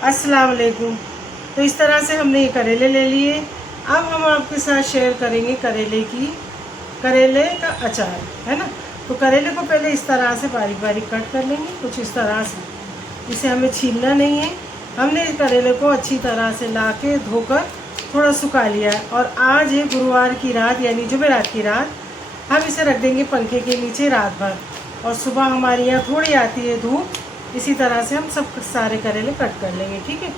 अस्सलाम वालेकुम। तो इस तरह से हमने ये करेले ले लिए। अब हम आपके साथ शेयर करेंगे करेले का अचार, है ना। तो करेले को पहले इस तरह से बारीक बारीक कट कर लेंगे, कुछ इस तरह से। इसे हमें छीलना नहीं है। हमने इस करेले को अच्छी तरह से ला के धोकर थोड़ा सुखा लिया है। और आज है गुरुवार की रात, यानी जुमेरात की रात। हम इसे रख देंगे पंखे के नीचे रात भर, और सुबह हमारे यहाँ थोड़ी आती है धूप। इसी तरह से हम सब सारे करेले कट कर लेंगे, ठीक है।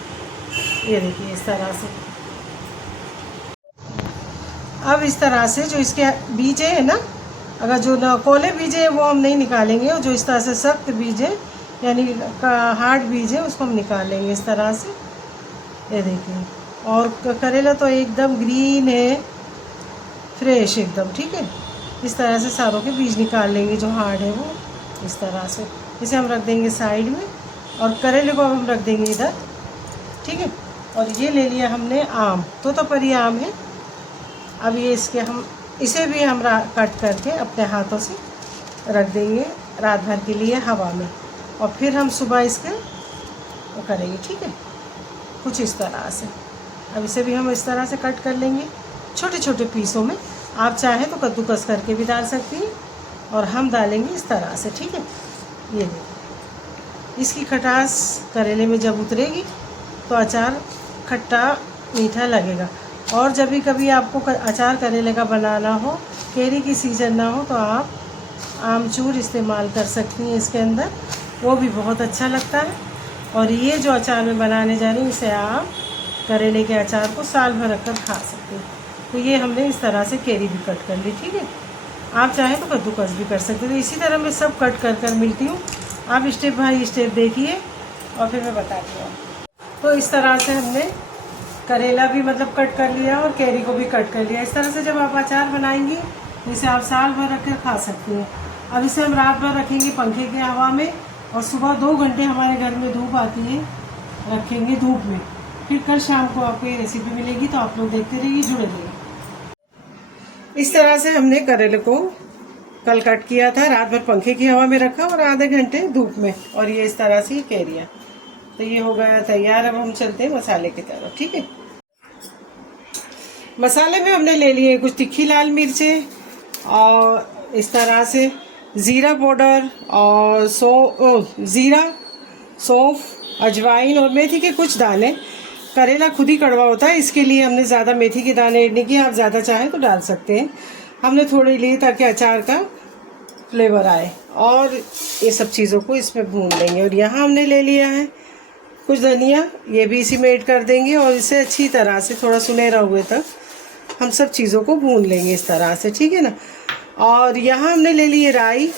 ये देखिए इस तरह से। अब इस तरह से जो इसके बीज है ना, अगर जो ना कोले बीज है वो हम नहीं निकालेंगे, और जो इस तरह से सख्त बीज है यानी हार्ड बीज है उसको हम निकाल लेंगे इस तरह से। ये देखिए, और करेला तो एकदम ग्रीन है, फ्रेश एकदम, ठीक है। इस तरह से सारों के बीज निकाल लेंगे, जो हार्ड है वो इस तरह से। इसे हम रख देंगे साइड में, और करेले को हम रख देंगे इधर, ठीक है। और ये ले लिया हमने आम, तोतापरी आम है। अब ये इसे भी हम कट करके अपने हाथों से रख देंगे रात भर के लिए हवा में, और फिर हम सुबह इसके वो करेंगे, ठीक है, कुछ इस तरह से। अब इसे भी हम इस तरह से कट कर लेंगे छोटे छोटे पीसों में। आप चाहें तो कद्दूकस करके भी डाल सकती हैं, और हम डालेंगे इस तरह से, ठीक है। ये देखिए, इसकी खटास करेले में जब उतरेगी तो अचार खट्टा मीठा लगेगा। और जब भी कभी आपको अचार करेले का बनाना हो, केरी की सीज़न ना हो, तो आप आमचूर इस्तेमाल कर सकती हैं इसके अंदर, वो भी बहुत अच्छा लगता है। और ये जो अचार मैं बनाने जा रही हूँ, इसे आप करेले के अचार को साल भर रख कर खा सकते हैं। तो ये हमने इस तरह से केरी भी कट कर ली, ठीक है। आप चाहें तो कद्दूकस भी कर सकते हैं। तो इसी तरह मैं सब कट कर मिलती हूँ। आप स्टेप बाय स्टेप देखिए और फिर मैं बताती हूँ। तो इस तरह से हमने करेला भी मतलब कट कर लिया, और कैरी को भी कट कर लिया। इस तरह से जब आप अचार बनाएंगी तो इसे आप साल भर रख कर खा सकते हैं। अब इसे हम रात भर रखेंगे पंखे की हवा में, और सुबह 2 घंटे हमारे घर में धूप आती है, रखेंगे धूप में। फिर कल शाम को आपको ये रेसिपी मिलेगी, तो आप लोग देखते रहिए, जुड़े रहिए। इस तरह से हमने करेले को कल कट किया था, रात भर पंखे की हवा में रखा, और आधे घंटे धूप में। और ये इस तरह से कैरिया, तो ये हो गया तैयार। अब हम चलते हैं मसाले की तरफ, ठीक है। मसाले में हमने ले लिए कुछ तीखी लाल मिर्चें, और इस तरह से ज़ीरा पाउडर, और ज़ीरा, सौंफ, अजवाइन और मेथी के कुछ दाने। करेला खुद ही कड़वा होता है, इसके लिए हमने ज़्यादा मेथी के दाने ऐड नहीं किए। आप ज़्यादा चाहें तो डाल सकते हैं। हमने थोड़े लिए ताकि अचार का फ्लेवर आए। और ये सब चीज़ों को इसमें भून लेंगे। और यहाँ हमने ले लिया है कुछ धनिया, ये भी इसी में ऐड कर देंगे, और इसे अच्छी तरह से थोड़ा सुनहरा हुए तक हम सब चीज़ों को भून लेंगे इस तरह से, ठीक है ना। और यहाँ हमने ले ली है राई।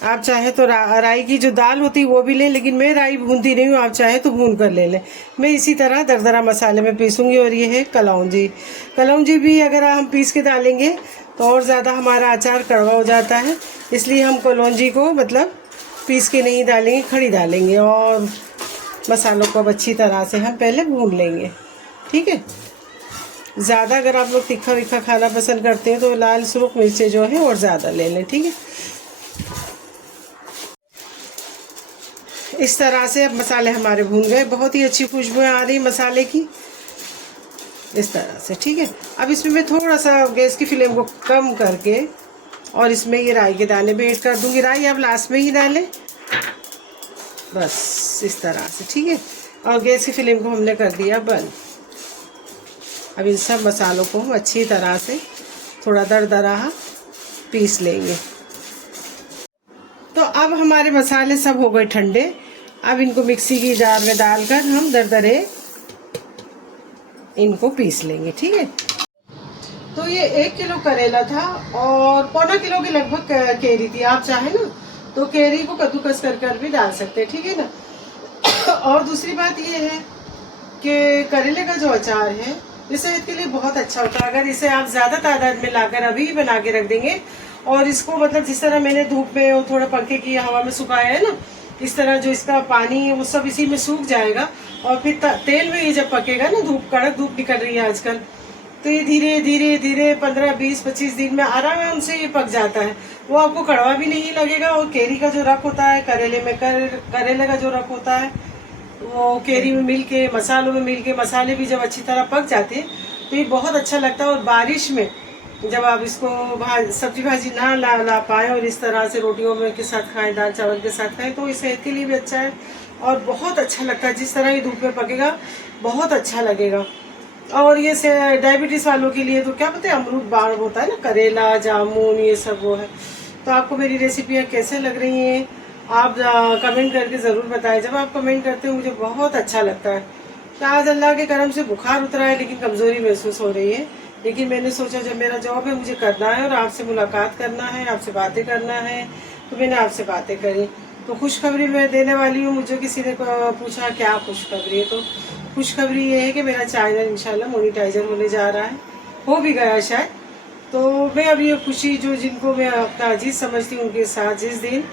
आप चाहे तो राई की जो दाल होती है वो भी लें, लेकिन मैं राई भूनती नहीं हूँ, आप चाहे तो भून कर ले लें। मैं इसी तरह दरदरा मसाले में पीसूँगी। और ये है कलौंजी। कलौंजी भी अगर हम पीस के डालेंगे तो और ज़्यादा हमारा अचार कड़वा हो जाता है, इसलिए हम कलौंजी को मतलब पीस के नहीं डालेंगे, खड़ी डालेंगे। और मसालों को अब अच्छी तरह से हम पहले भून लेंगे, ठीक है। ज़्यादा अगर आप लोग तीखा विखा खाना पसंद करते हैं तो लाल सुर्ख मिर्चें जो है और ज़्यादा ले लें, ठीक है। इस तरह से अब मसाले हमारे भून गए, बहुत ही अच्छी खुशबू आ रही मसाले की, इस तरह से, ठीक है। अब इसमें मैं थोड़ा सा गैस की फ्लेम को कम करके, और इसमें ये राई के दाने भी ऐड कर दूंगी। राई आप लास्ट में ही डालें, बस इस तरह से, ठीक है। और गैस की फ्लेम को हमने कर दिया बंद। अब इन सब मसालों को हम अच्छी तरह से थोड़ा दरदरा पीस लेंगे। तो अब हमारे मसाले सब हो गए ठंडे। अब इनको मिक्सी की जार में डालकर हम दरदरे इनको पीस लेंगे, ठीक है। तो ये 1 किलो करेला था, और पौना किलो के लगभग केरी थी। आप चाहे ना तो केरी को कद्दूकस कर भी डाल सकते हैं, ठीक है ना। और दूसरी बात ये है कि करेले का जो अचार है ये सेहत के लिए बहुत अच्छा होता है। अगर इसे आप ज़्यादा तादाद में लाकर अभी बना के रख देंगे, और इसको मतलब जिस तरह मैंने धूप में और थोड़ा पंखे की हवा में सुखाया है ना, इस तरह जो इसका पानी है वो सब इसी में सूख जाएगा। और फिर तेल में ये जब पकेगा ना, कड़क धूप निकल रही है आजकल, तो ये धीरे धीरे धीरे 15, 20, 25 दिन में आराम से ये पक जाता है। वो आपको कड़वा भी नहीं लगेगा। और केरी का जो रख होता है करेले में, करेले का जो रख होता है वो केरी में मिल के, मसालों में मिल के, मसाले भी जब अच्छी तरह पक जाते हैं तो ये बहुत अच्छा लगता है। और बारिश में जब आप इसको सब्जी भाजी ना ला पाएँ और इस तरह से रोटियों में के साथ खाएं, दाल चावल के साथ खाएं, तो ये सेहत के लिए भी अच्छा है और बहुत अच्छा लगता है। जिस तरह ये धूप में पकेगा बहुत अच्छा लगेगा। और ये से डायबिटीज़ वालों के लिए तो क्या पता है, अमरूद बाढ़ होता है ना, करेला, जामुन, ये सब वो है। तो आपको मेरी रेसिपियाँ कैसे लग रही हैं आप कमेंट करके ज़रूर बताएं। जब आप कमेंट करते हो मुझे बहुत अच्छा लगता है। तो आज अल्लाह के करम से बुखार उतरा है लेकिन कमज़ोरी महसूस हो रही है। लेकिन मैंने सोचा जब मेरा जॉब है, मुझे करना है और आपसे मुलाकात करना है, आपसे बातें करना है, तो मैंने आपसे बातें करी। तो खुशखबरी मैं देने वाली हूँ। मुझे किसी ने पूछा क्या खुशखबरी है, तो खुशखबरी ये है कि मेरा चैनल इंशाल्लाह मोनेटाइजर होने जा रहा है, हो भी गया शायद। तो मैं अब ये खुशी जो जिनको मैं अपना अजीज समझती हूँ उनके साथ जिस दिन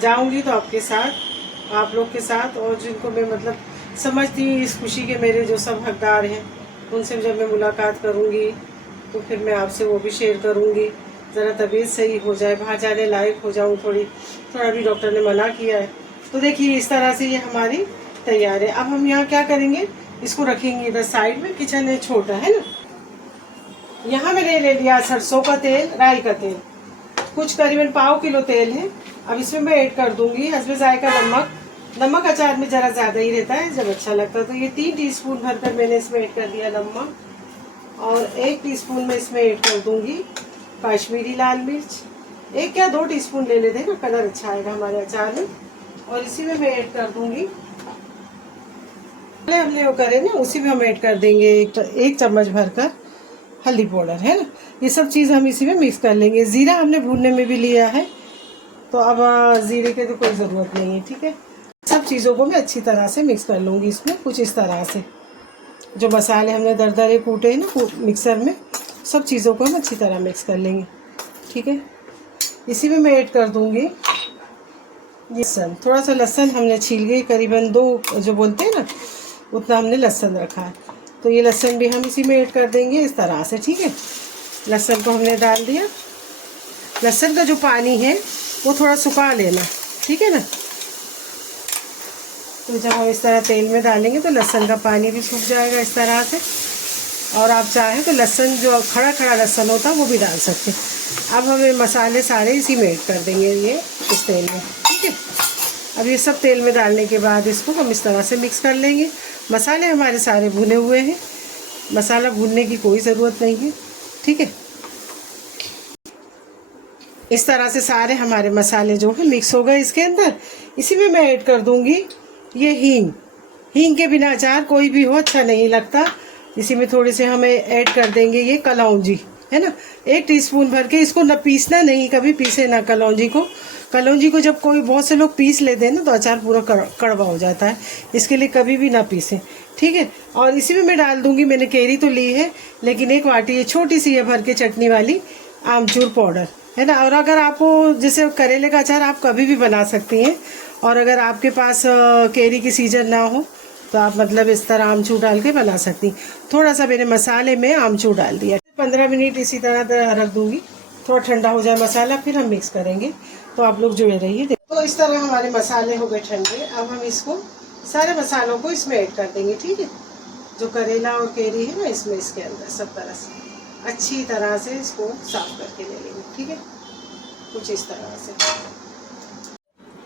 जाऊँगी तो आपके साथ, आप लोग के साथ, और जिनको मैं मतलब समझती हूँ इस खुशी के मेरे जो सब हकदार हैं उनसे जब मैं मुलाकात करूँगी तो फिर मैं आपसे वो भी शेयर करूँगी। ज़रा तबीयत सही हो जाए, बाहर जाने लायक हो जाऊँ थोड़ा भी डॉक्टर ने मना किया है। तो देखिए इस तरह से ये हमारी तैयार है। अब हम यहाँ क्या करेंगे, इसको रखेंगे इधर साइड में। किचन है छोटा है ना। यहाँ मैंने ले लिया सरसों का तेल, राई का तेल, कुछ करीबन पाव किलो तेल है। अब इसमें मैं ऐड कर दूंगी हस्बे जायका नमक। नमक अचार में ज़रा ज़्यादा ही रहता है जब अच्छा लगता है। तो ये 3 टीस्पून भरकर मैंने इसमें ऐड कर दिया नमक, और 1 टीस्पून में इसमें ऐड कर दूंगी कश्मीरी लाल मिर्च। 1 या 2 टीस्पून ले लेते हैं ना, कलर अच्छा आएगा हमारे अचार में। और इसी में मैं ऐड कर दूंगी, पहले हमने वो करे ना उसी में हम ऐड कर देंगे 1 चम्मच भरकर हल्दी पाउडर, है ना। ये सब चीज़ हम इसी में मिक्स कर लेंगे। ज़ीरा हमने भूनने में भी लिया है, तो अब ज़ीरे की तो कोई ज़रूरत नहीं है, ठीक है। सब चीज़ों को मैं अच्छी तरह से मिक्स कर लूँगी इसमें, कुछ इस तरह से। जो मसाले हमने दरदरे कूटे हैं ना मिक्सर में, सब चीज़ों को हम अच्छी तरह मिक्स कर लेंगे, ठीक है। इसी में मैं ऐड कर दूँगी लहसुन। थोड़ा सा लहसुन हमने छील के करीबन 2 जो बोलते हैं ना उतना हमने लहसुन रखा है, तो ये लहसुन भी हम इसी में ऐड कर देंगे इस तरह से, ठीक है। लहसुन को हमने डाल दिया। लहसुन का जो पानी है वो थोड़ा सुखा लेना, ठीक है ना। तो जब हम इस तरह तेल में डालेंगे तो लहसुन का पानी भी सूख जाएगा इस तरह से। और आप चाहें तो लहसुन जो खड़ा खड़ा लहसुन होता है वो भी डाल सकते हैं। अब हमें मसाले सारे इसी में ऐड कर देंगे ये इस तेल में, ठीक है। अब ये सब तेल में डालने के बाद इसको हम इस तरह से मिक्स कर लेंगे। मसाले हमारे सारे भुने हुए हैं, मसाला भूनने की कोई ज़रूरत नहीं है, ठीक है। इस तरह से सारे हमारे मसाले जो है मिक्स हो गए इसके अंदर। इसी में मैं ऐड कर दूंगी ये हींग। हींग के बिना अचार कोई भी हो अच्छा नहीं लगता। इसी में थोड़े से हमें ऐड कर देंगे ये कलौंजी, है ना, 1 टीस्पून भर के। इसको न पीसना नहीं, कभी पीसे ना कलौंजी को। कलौंजी को जब कोई बहुत से लोग पीस लेते हैं ना तो अचार पूरा कड़वा हो जाता है, इसके लिए कभी भी ना पीसें, ठीक है। और इसी में मैं डाल दूंगी, मैंने केरी तो ली है लेकिन 1 वाटी ये छोटी सी है भर के चटनी वाली आमचूर पाउडर, है ना। और अगर आपको जैसे करेले का अचार आप कभी भी बना सकती हैं, और अगर आपके पास केरी की सीजन ना हो तो आप मतलब इस तरह आमचूर डाल के बना सकती। थोड़ा सा मैंने मसाले में आमचूर डाल दिया। 15 मिनट इसी तरह रख दूंगी, थोड़ा ठंडा हो जाए मसाला, फिर हम मिक्स करेंगे। तो आप लोग जुड़े रहिए। तो इस तरह हमारे मसाले हो गए ठंडे। अब हम इसको सारे मसालों को इसमें ऐड कर देंगे, ठीक है। जो करेला और केरी है ना इसमें, इसके अंदर सब तरह से अच्छी तरह से इसको साफ करके ले लेंगे, ठीक है, कुछ इस तरह से।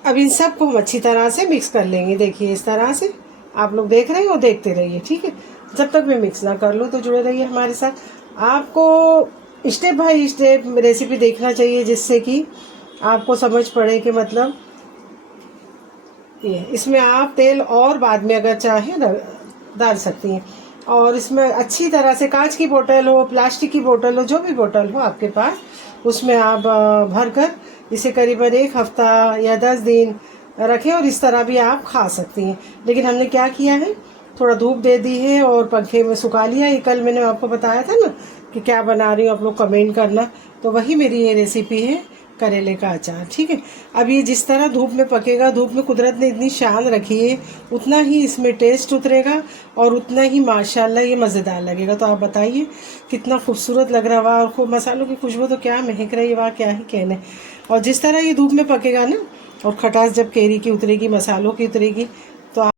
अब इन सब को हम अच्छी तरह से मिक्स कर लेंगे। देखिए इस तरह से आप लोग देख रहे हो, देखते रहिए, ठीक है। जब तक मैं मिक्स ना कर लूँ तो जुड़े रहिए हमारे साथ। आपको स्टेप बाय स्टेप रेसिपी देखना चाहिए जिससे कि आपको समझ पड़े कि मतलब ये इसमें आप तेल और बाद में अगर चाहें डाल सकती हैं। और इसमें अच्छी तरह से कांच की बोतल हो, प्लास्टिक की बोतल हो, जो भी बोतल हो आपके पास, उसमें आप भर कर इसे करीबन 1 हफ्ता या 10 दिन रखें और इस तरह भी आप खा सकती हैं। लेकिन हमने क्या किया है, थोड़ा धूप दे दी है और पंखे में सुखा लिया। ये कल मैंने आपको बताया था ना कि क्या बना रही हूँ, आप लोग कमेंट करना। तो वही मेरी ये रेसिपी है करेले का अचार, ठीक है। अब ये जिस तरह धूप में पकेगा, धूप में कुदरत ने इतनी शान रखी है, उतना ही इसमें टेस्ट उतरेगा और उतना ही माशाल्लाह ये मज़ेदार लगेगा। तो आप बताइए कितना खूबसूरत लग रहा है। और मसालों की खुशबू तो क्या महक रही है, वाह क्या ही कहने। और जिस तरह ये धूप में पकेगा ना, और खटास जब केरी की उतरेगी, मसालों की उतरेगी, तो